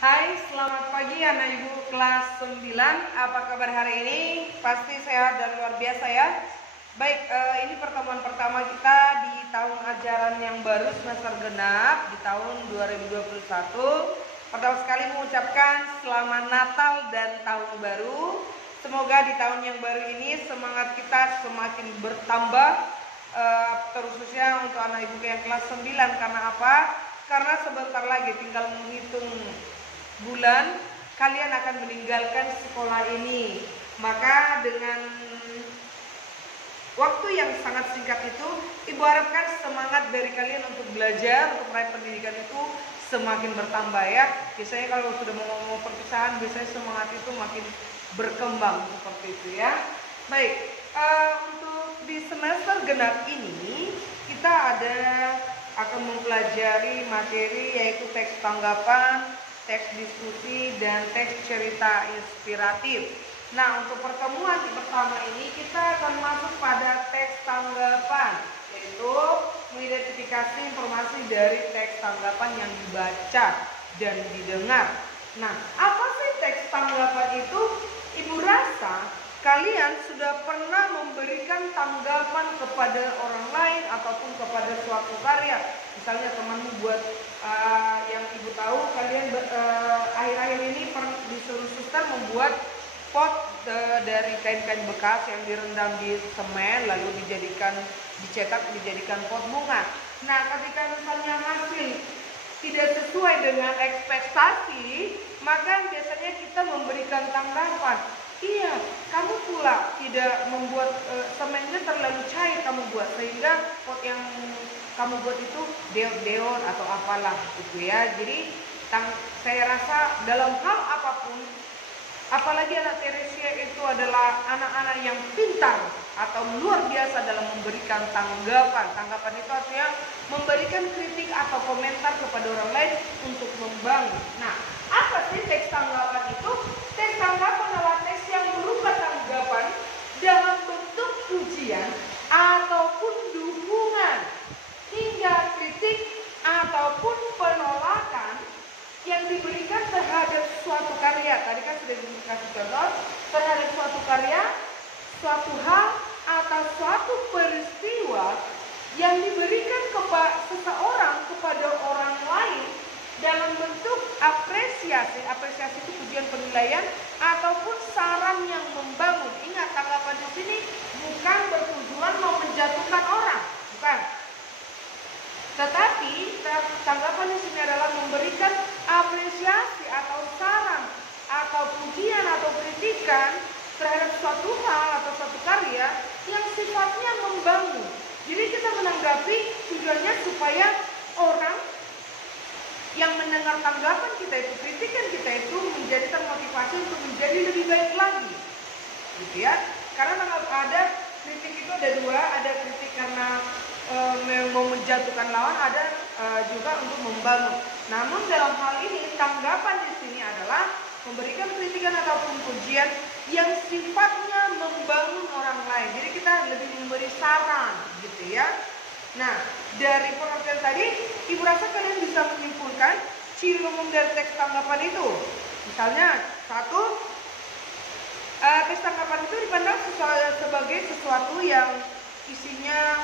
Hai, selamat pagi anak ibu kelas 9. Apa kabar hari ini? Pasti sehat dan luar biasa ya. Baik, ini pertemuan pertama kita di tahun ajaran yang baru semester genap di tahun 2021. Pertama sekali mengucapkan selamat Natal dan tahun baru. Semoga di tahun yang baru ini semangat kita semakin bertambah, terkhususnya untuk anak ibu yang kelas 9. Karena apa? Karena sebentar lagi tinggal menghitung bulan kalian akan meninggalkan sekolah ini. Maka dengan waktu yang sangat singkat itu, ibu harapkan semangat dari kalian untuk belajar, untuk meraih pendidikan itu semakin bertambah ya. Biasanya kalau sudah mau perpisahan, biasanya semangat itu makin berkembang seperti itu ya. Baik, untuk di semester genap ini kita akan mempelajari materi yaitu teks tanggapan, teks diskusi, dan teks cerita inspiratif. Nah, untuk pertemuan pertama ini kita akan masuk pada teks tanggapan, yaitu mengidentifikasi informasi dari teks tanggapan yang dibaca dan didengar. Nah, apa sih teks tanggapan itu? Ibu rasa kalian sudah pernah memberikan tanggapan kepada orang lain ataupun kepada suatu karya. Misalnya temanmu buat yang ibu tahu kalian akhir-akhir ini disuruh suster membuat pot dari kain-kain bekas yang direndam di semen lalu dicetak dijadikan pot bunga. Nah, ketika misalnya hasil tidak sesuai dengan ekspektasi, maka biasanya kita memberikan tanggapan. Iya, kamu pula tidak membuat semennya terlalu cair kamu buat, sehingga pot yang kamu buat itu deot-deot atau apalah gitu ya. Jadi saya rasa dalam hal apapun, apalagi anak Teresia itu adalah anak-anak yang pintar atau luar biasa dalam memberikan tanggapan. Tanggapan itu artinya memberikan kritik atau komentar kepada orang lain untuk membangun. Nah, apa sih teks tanggapan itu? Teks tanggapan adalah teks yang berupa tanggapan dalam bentuk pujian ataupun dukungan hingga kritik ataupun penolakan yang diberikan terhadap suatu karya. Tadi kan sudah dikasih contoh terhadap suatu karya, suatu hal atau suatu peristiwa yang diberikan kepada seseorang kepada orang lain dalam bentuk apresiasi. Apresiasi itu pujian, penilaian ataupun saran yang membangun. Ingat, tanggapan di sini bukan bertujuan mau menjatuhkan orang, bukan. Tetapi tanggapan di sini adalah memberikan apresiasi atau saran atau pujian atau kritikan terhadap suatu hal atau suatu karya yang sifatnya membangun. Jadi kita menanggapi tujuannya supaya orang yang mendengar tanggapan kita itu, kritikan kita itu menjadi termotivasi untuk menjadi lebih baik lagi, gitu ya. Karena ada kritik itu ada dua, ada kritik karena mau menjatuhkan lawan, ada juga untuk membangun. Namun dalam hal ini tanggapan di sini adalah memberikan kritikan ataupun pujian yang sifatnya membangun orang lain. Jadi kita lebih memberi saran, gitu ya. Nah, dari pengertian tadi, ibu rasa kalian bisa menyimpulkan ciri umum dari teks tanggapan itu. Misalnya, satu, teks tanggapan itu dipandang sebagai sesuatu yang isinya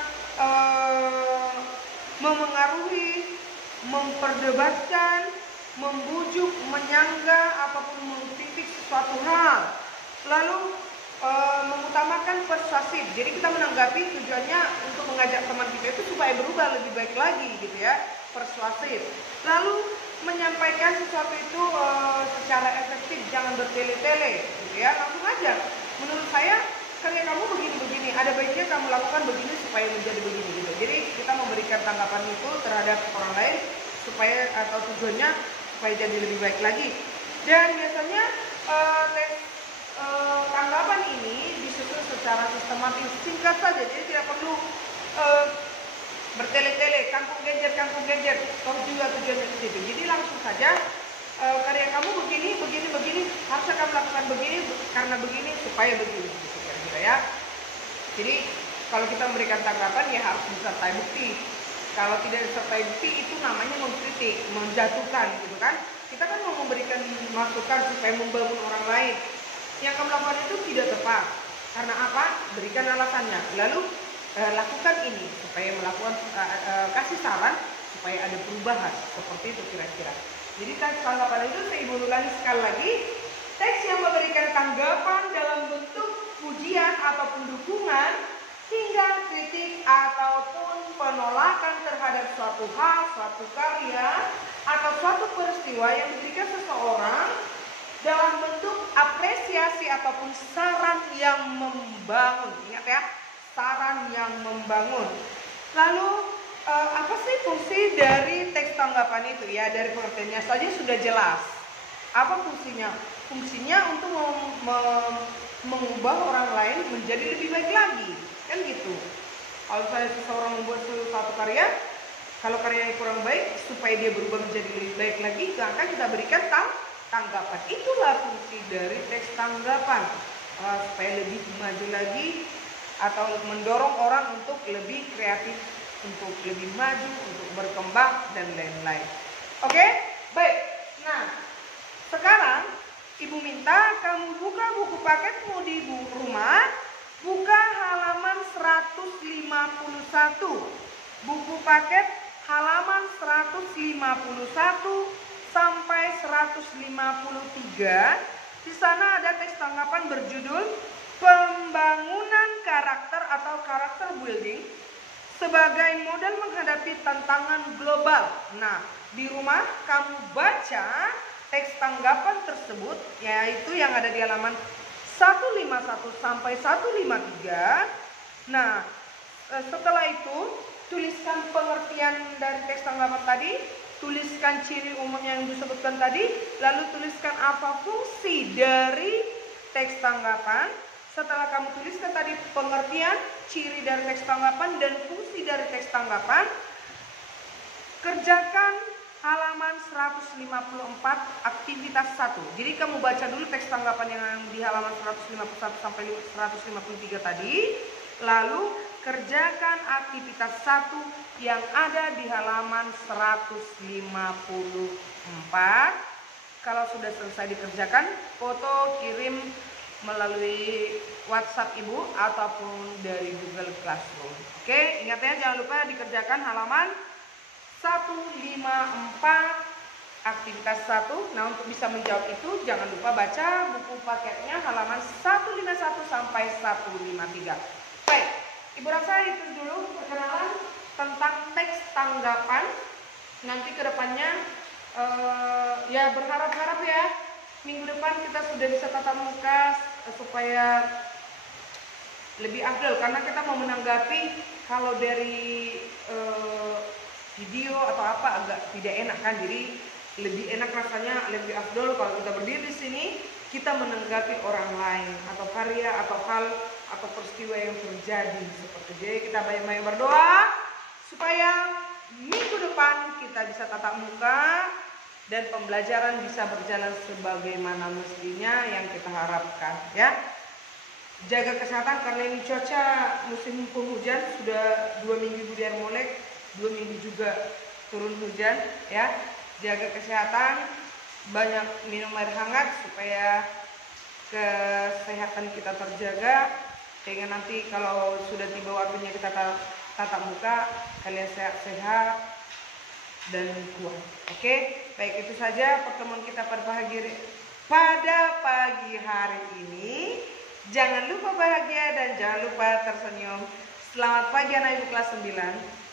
memengaruhi, memperdebatkan, membujuk, menyanggah, apapun mengkritik sesuatu hal. Lalu mengutamakan persuasif. Jadi kita menanggapi tujuannya untuk mengajak teman kita itu supaya berubah lebih baik lagi, gitu ya. Persuasif. Lalu menyampaikan sesuatu itu secara efektif, jangan bertele-tele, gitu ya. Langsung aja. Menurut saya karya kamu begini-begini, ada baiknya kamu lakukan begini supaya menjadi begini, gitu. Jadi kita memberikan tanggapan itu terhadap orang lain supaya atau tujuannya supaya jadi lebih baik lagi. Dan biasanya tanggapan ini disusun secara sistematis, singkat saja, jadi tidak perlu bertele-tele, kangkung genjer, tahu juga tujuannya ke situ. Jadi langsung saja, karya kamu begini, harusnya kamu lakukan begini karena begini supaya begini, gitu kira-kira ya. Jadi kalau kita memberikan tanggapan ya harus disertai bukti. Kalau tidak disertai bukti itu namanya mengkritik, menjatuhkan, gitu kan. kita kan mau memberikan masukan supaya membangun orang lain. Yang kamu lakukan itu tidak tepat. Karena apa? Berikan alasannya. Lalu lakukan ini supaya melakukan kasih saran supaya ada perubahan. Seperti itu kira-kira. Jadi teks tanggapan itu saya ulangi sekali lagi. Teks yang memberikan tanggapan dalam bentuk pujian ataupun dukungan hingga kritik ataupun penolakan terhadap suatu hal, suatu karya atau suatu peristiwa yang diberikan seseorang dalam bentuk apresiasi ataupun saran yang membangun. Ingat ya, saran yang membangun. Lalu apa sih fungsi dari teks tanggapan itu ya? Dari pengertiannya saja sudah jelas. Apa fungsinya? Fungsinya untuk mengubah orang lain menjadi lebih baik lagi, kan gitu. Kalau saya seseorang membuat suatu karya, kalau karyanya kurang baik, supaya dia berubah menjadi lebih baik lagi, maka kita berikan tanggapan. Itulah fungsi dari teks tanggapan, supaya lebih maju lagi atau mendorong orang untuk lebih kreatif, untuk lebih maju, untuk berkembang dan lain-lain. Oke, baik. Nah, sekarang Ibu minta kamu buka buku paketmu di rumah, buka halaman 151. Buku paket halaman 151 sampai 153. Di sana ada teks tanggapan berjudul Pembangunan Karakter atau Karakter Building sebagai model menghadapi tantangan global. Nah, di rumah kamu baca teks tanggapan tersebut, yaitu yang ada di halaman 151 sampai 153. Nah, setelah itu tuliskan pengertian dari teks tanggapan tadi, tuliskan ciri umum yang disebutkan tadi, lalu tuliskan apa fungsi dari teks tanggapan. Setelah kamu tuliskan tadi pengertian, ciri dari teks tanggapan dan fungsi dari teks tanggapan, kerjakan halaman 154 aktivitas 1. Jadi kamu baca dulu teks tanggapan yang di halaman 151 sampai 153 tadi, lalu kerjakan aktivitas 1 yang ada di halaman 154. Kalau sudah selesai dikerjakan, foto kirim melalui WhatsApp Ibu ataupun dari Google Classroom. Oke, ingat ya, jangan lupa dikerjakan halaman 154 aktivitas 1. Nah, untuk bisa menjawab itu jangan lupa baca buku paketnya halaman 151 sampai 153. Baik, Ibu rasa itu dulu perkenalan tentang teks tanggapan. Nanti kedepannya ya berharap-harap ya minggu depan kita sudah bisa tatap muka supaya lebih afdal, karena kita mau menanggapi kalau dari video atau apa agak tidak enak kan, jadi lebih enak rasanya, lebih afdol kalau kita berdiri di sini, kita menanggapi orang lain atau karya atau hal atau peristiwa yang terjadi seperti itu. Jadi kita banyak-banyak berdoa supaya minggu depan kita bisa tatap muka dan pembelajaran bisa berjalan sebagaimana mestinya yang kita harapkan ya. Jaga kesehatan karena ini cuaca musim penghujan, sudah 2 minggu kemudian mulai 2 minggu juga turun hujan ya. Jaga kesehatan, banyak minum air hangat supaya kesehatan kita terjaga, sehingga nanti kalau sudah tiba waktunya kita tatap muka, kalian sehat-sehat dan kuat. Oke, baik, itu saja pertemuan kita pada pagi hari ini. Jangan lupa bahagia dan jangan lupa tersenyum. Selamat pagi anak ibu kelas 9.